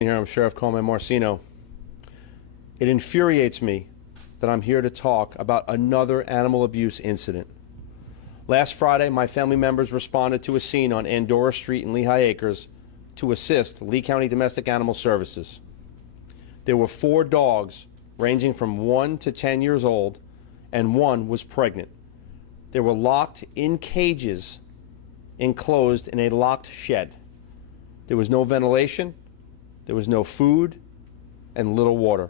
Here, I'm Sheriff Carmine Marceno. It infuriates me that I'm here to talk about another animal abuse incident. Last Friday, my family members responded to a scene on Andorra Street in Lehigh Acres to assist Lee County Domestic Animal Services. There were 4 dogs ranging from 1 to 10 years old, and 1 was pregnant. They were locked in cages, enclosed in a locked shed. There was no ventilation. There was no food and little water.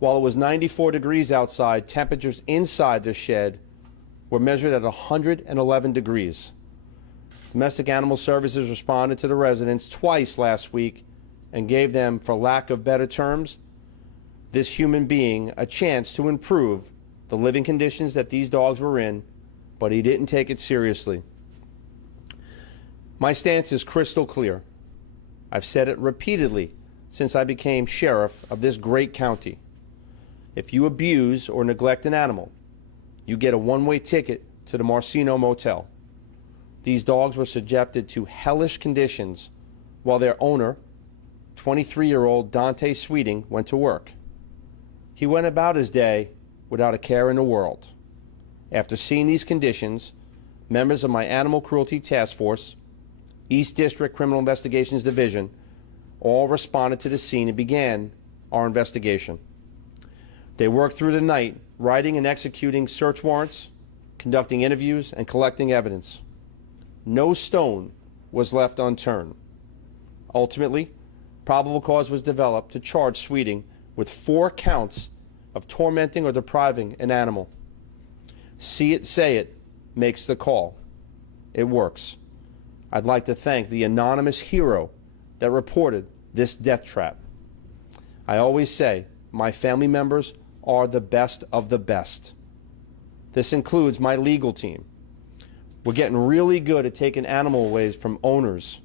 While it was 94 degrees outside, temperatures inside the shed were measured at 111 degrees. Domestic Animal Services responded to the residents twice last week and gave them, for lack of better terms, this human being a chance to improve the living conditions that these dogs were in, but he didn't take it seriously. My stance is crystal clear. I've said it repeatedly since I became sheriff of this great county. If you abuse or neglect an animal, you get a one-way ticket to the Marceno Motel. These dogs were subjected to hellish conditions while their owner, 23-year-old Donte Sweeting, went to work. He went about his day without a care in the world. After seeing these conditions, members of my Animal Cruelty Task Force, East District Criminal Investigations Division, all responded to the scene and began our investigation. They worked through the night, writing and executing search warrants, conducting interviews, and collecting evidence. No stone was left unturned. Ultimately, probable cause was developed to charge Sweeting with 4 counts of tormenting or depriving an animal. See it, say it, makes the call. It works. I'd like to thank the anonymous hero that reported this death trap. I always say my family members are the best of the best. This includes my legal team. We're getting really good at taking animal away from owners,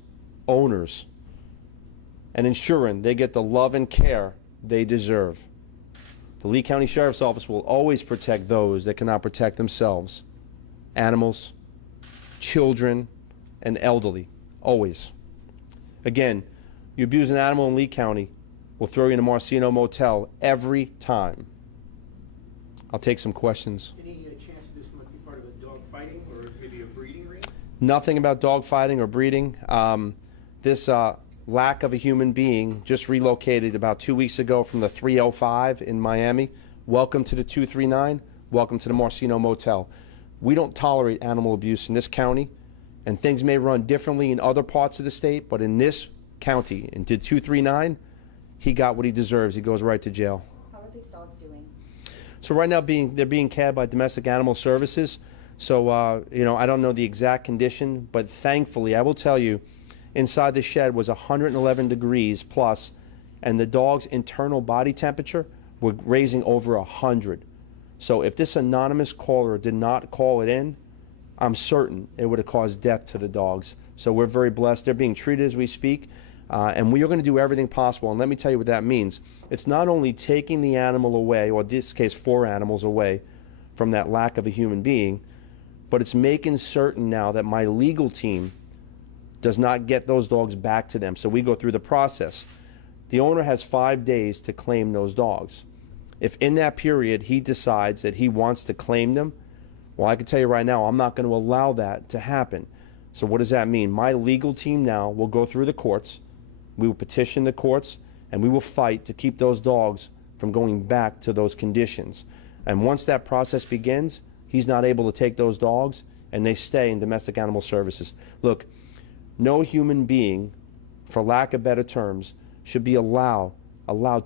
and ensuring they get the love and care they deserve. The Lee County Sheriff's Office will always protect those that cannot protect themselves. Animals, children, and elderly, always. Again, you abuse an animal in Lee County, we'll throw you in a Marceno Motel every time. I'll take some questions. Any chance this might be part of a dog fighting or maybe a breeding ring? Nothing about dog fighting or breeding. This lack of a human being just relocated about 2 weeks ago from the 305 in Miami. Welcome to the 239. Welcome to the Marceno Motel. We don't tolerate animal abuse in this county, and things may run differently in other parts of the state, but in this county, in 239, he got what he deserves. He goes right to jail. How are these dogs doing? So right now they're being cared by Domestic Animal Services. So, I don't know the exact condition, but thankfully, I will tell you, inside the shed was 111 degrees plus, and the dog's internal body temperature were raising over 100. So if this anonymous caller did not call it in, I'm certain it would have caused death to the dogs. So we're very blessed. They're being treated as we speak, and we are going to do everything possible. And let me tell you what that means. It's not only taking the animal away, or in this case 4 animals away from that lack of a human being, but it's making certain now that my legal team does not get those dogs back to them. So we go through the process. The owner has 5 days to claim those dogs. If in that period he decides that he wants to claim them, well, I can tell you right now, I'm not going to allow that to happen. So what does that mean? My legal team now will go through the courts. We will petition the courts, and we will fight to keep those dogs from going back to those conditions. And once that process begins, he's not able to take those dogs, and they stay in Domestic Animal Services. Look, no human being, for lack of better terms, should be allowed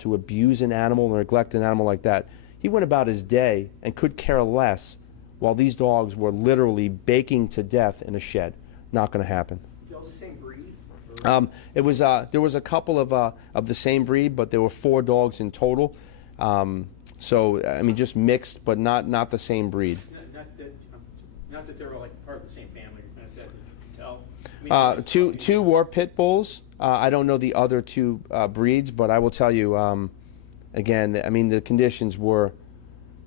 to abuse an animal or neglect an animal like that. He went about his day and could care less while these dogs were literally baking to death in a shed. Not going to happen. Are they the same breed? There was a couple of the same breed, but there were 4 dogs in total. So I mean, just mixed, but not the same breed. Not that they're like part of the same family. Not that you can tell. Two were pit bulls. I don't know the other 2 breeds, but I will tell you, again, I mean, the conditions were,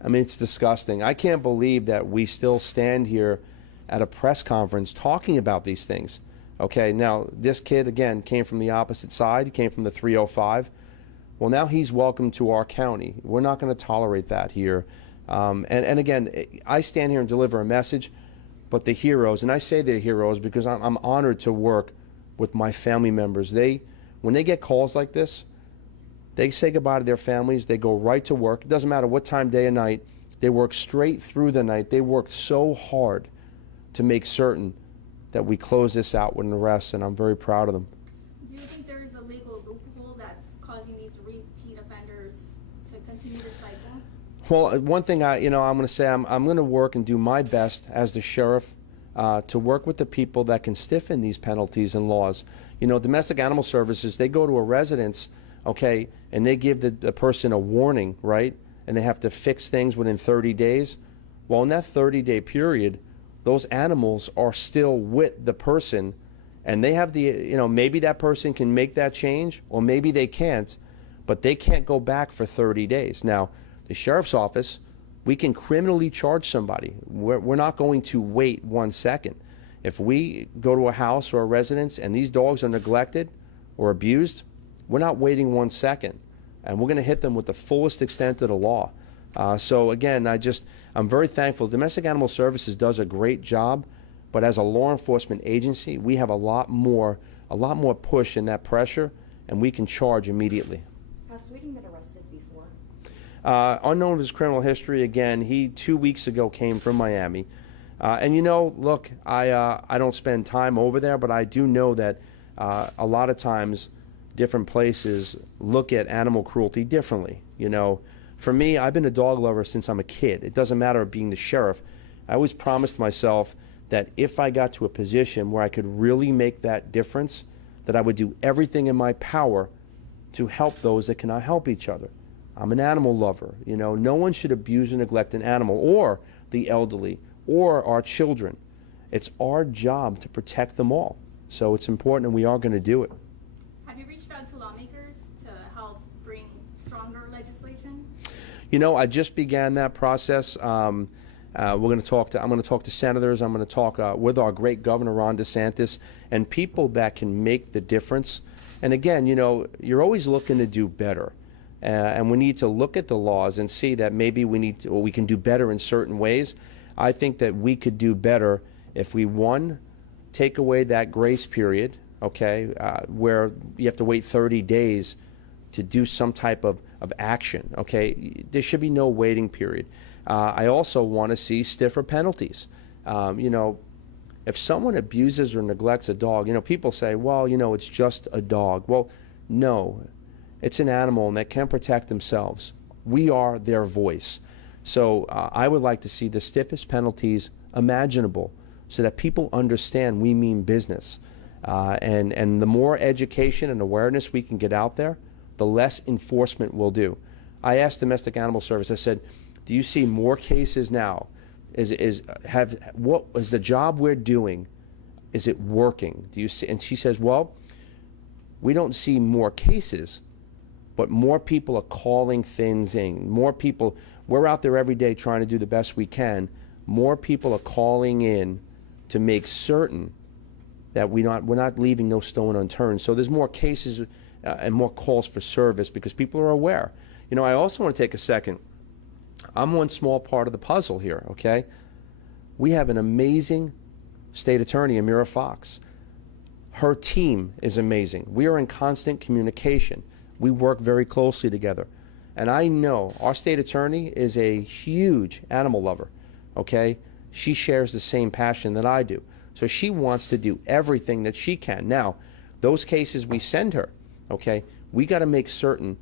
I mean, it's disgusting. I can't believe that we still stand here at a press conference talking about these things. Okay, now this kid, again, came from the opposite side. He came from the 305. Well, now he's welcome to our county. We're not going to tolerate that here. And again, I stand here and deliver a message, but the heroes, and I say they're heroes because I'm honored to work with my family members. When they get calls like this, they say goodbye to their families. They go right to work. It doesn't matter what time, day or night. They work straight through the night. They worked so hard to make certain that we close this out with an arrest, and I'm very proud of them. Do you think there is a legal loophole that's causing these repeat offenders to continue the cycle? Well, one thing I'm going to say, I'm going to work and do my best as the sheriff to work with the people that can stiffen these penalties and laws. Domestic animal services, they go to a residence, okay, and they give the person a warning, right? And they have to fix things within 30 days. Well, in that 30-day period, those animals are still with the person, and they have maybe that person can make that change, or maybe they can't, but they can't go back for 30 days. Now, the sheriff's office, we can criminally charge somebody. We're not going to wait 1 second. If we go to a house or a residence and these dogs are neglected or abused, we're not waiting 1 second, and we're going to hit them with the fullest extent of the law. So again, I'm very thankful. Domestic Animal Services does a great job, but as a law enforcement agency, we have a lot more push in that pressure, and we can charge immediately. Has Sweeting been arrested before? Unknown of his criminal history, again, he 2 weeks ago came from Miami. And look, I don't spend time over there, but I do know that a lot of times different places look at animal cruelty differently. For me, I've been a dog lover since I'm a kid. It doesn't matter being the sheriff. I always promised myself that if I got to a position where I could really make that difference, that I would do everything in my power to help those that cannot help each other. I'm an animal lover. No one should abuse or neglect an animal, or the elderly, or our children. It's our job to protect them all. So it's important, and we are going to do it. Have you reached out to lawmakers to help bring stronger legislation? I just began that process. I'm going to talk to senators. I'm going to talk with our great governor, Ron DeSantis, and people that can make the difference. And again, you're always looking to do better. And we need to look at the laws and see that maybe we can do better in certain ways. I think that we could do better if we, one, take away that grace period, okay, where you have to wait 30 days to do some type of action, okay? There should be no waiting period. I also want to see stiffer penalties. If someone abuses or neglects a dog, people say, well, it's just a dog. Well, no, it's an animal, and they can protect themselves. We are their voice. So I would like to see the stiffest penalties imaginable so that people understand we mean business. And the more education and awareness we can get out there, the less enforcement we'll do. I asked Domestic Animal Service, I said, do you see more cases now? What is the job we're doing, is it working? Do you see? And she says, well, we don't see more cases, but more people are calling things in. More people, we're out there every day trying to do the best we can. More people are calling in to make certain that we're not leaving no stone unturned. So there's more cases and more calls for service because people are aware. I also want to take a second. I'm one small part of the puzzle here, okay? We have an amazing state attorney, Amira Fox. Her team is amazing. We are in constant communication. We work very closely together. And I know our state attorney is a huge animal lover, okay? She shares the same passion that I do. So she wants to do everything that she can. Now, those cases we send her, okay, we got to make certain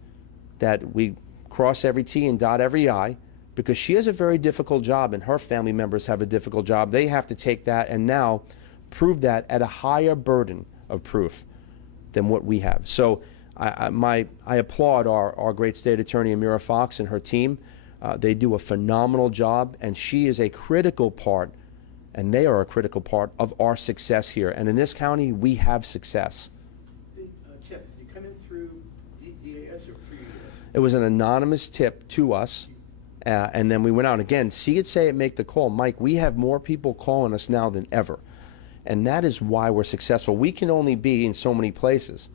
that we cross every T and dot every I, because she has a very difficult job and her family members have a difficult job. They have to take that and now prove that at a higher burden of proof than what we have. So I applaud our great state attorney, Amira Fox, and her team. They do a phenomenal job, and she is a critical part, and they are a critical part of our success here. And in this county, we have success. Tip, did you come in through DAS or through UDS? It was an anonymous tip to us, and then we went out. Again, see it, say it, make the call. Mike, we have more people calling us now than ever. And that is why we're successful. We can only be in so many places.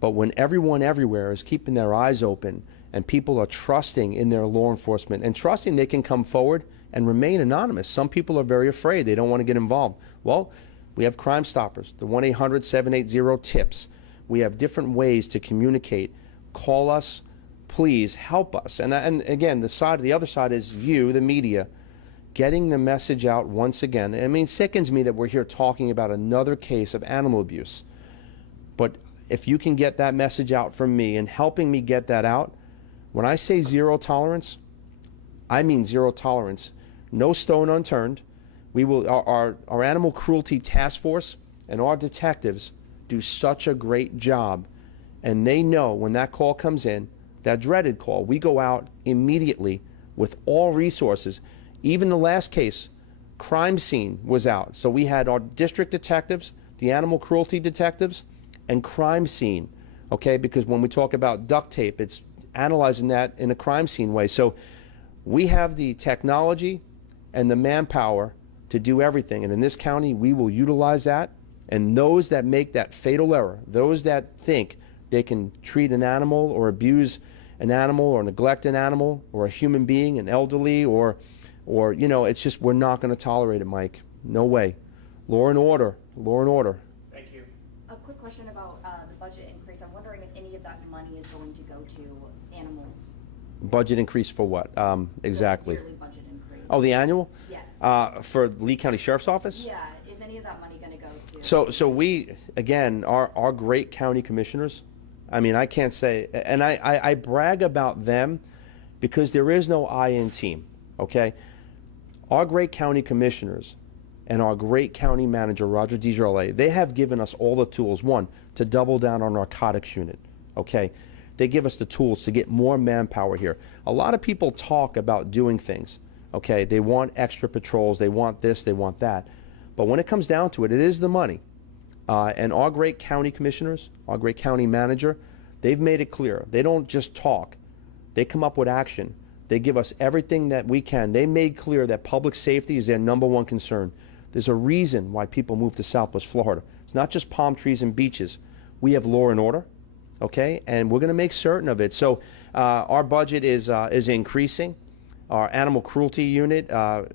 But when everyone everywhere is keeping their eyes open and people are trusting in their law enforcement and trusting they can come forward and remain anonymous. Some people are very afraid. They don't want to get involved. Well, we have Crime Stoppers, the 1-800-780-TIPS. We have different ways to communicate. Call us, please help us. And again, the other side is you, the media, getting the message out once again. I mean, it sickens me that we're here talking about another case of animal abuse. But if you can get that message out from me and helping me get that out, when I say zero tolerance, I mean zero tolerance. No stone unturned. We will, our animal cruelty task force and our detectives do such a great job. And they know when that call comes in, that dreaded call, we go out immediately with all resources. Even the last case, crime scene was out. So we had our district detectives, the animal cruelty detectives, and crime scene, okay? Because when we talk about duct tape, it's analyzing that in a crime scene way. So we have the technology and the manpower to do everything. And in this county, we will utilize that. And those that make that fatal error, those that think they can treat an animal or abuse an animal or neglect an animal or a human being, an elderly, or you know, it's just, we're not going to tolerate it, Mike. No way. Law and order. Law and order. Thank you. A quick question about the budget increase. I'm wondering if any of that money is going to go to animals. Budget increase for what? Exactly. The yearly budget increase. Oh, the annual? Yes. For Lee County Sheriff's Office? Yeah. Is any of that money going to go to? So we, again, our great county commissioners, I mean, I can't say, and I brag about them because there is no I in team, okay? Our great county commissioners and our great county manager, Roger DiGiorle, they have given us all the tools. One, to double down on narcotics unit, okay? They give us the tools to get more manpower here. A lot of people talk about doing things, okay? They want extra patrols, they want this, they want that. But when it comes down to it, it is the money. And our great county commissioners, our great county manager, they've made it clear. They don't just talk. They come up with action. They give us everything that we can. They made clear that public safety is their #1 concern. There's a reason why people move to Southwest Florida. It's not just palm trees and beaches. We have law and order, okay? And we're going to make certain of it. So our budget is increasing. Our animal cruelty unit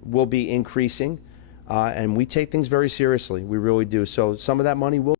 will be increasing. And we take things very seriously. We really do. So some of that money will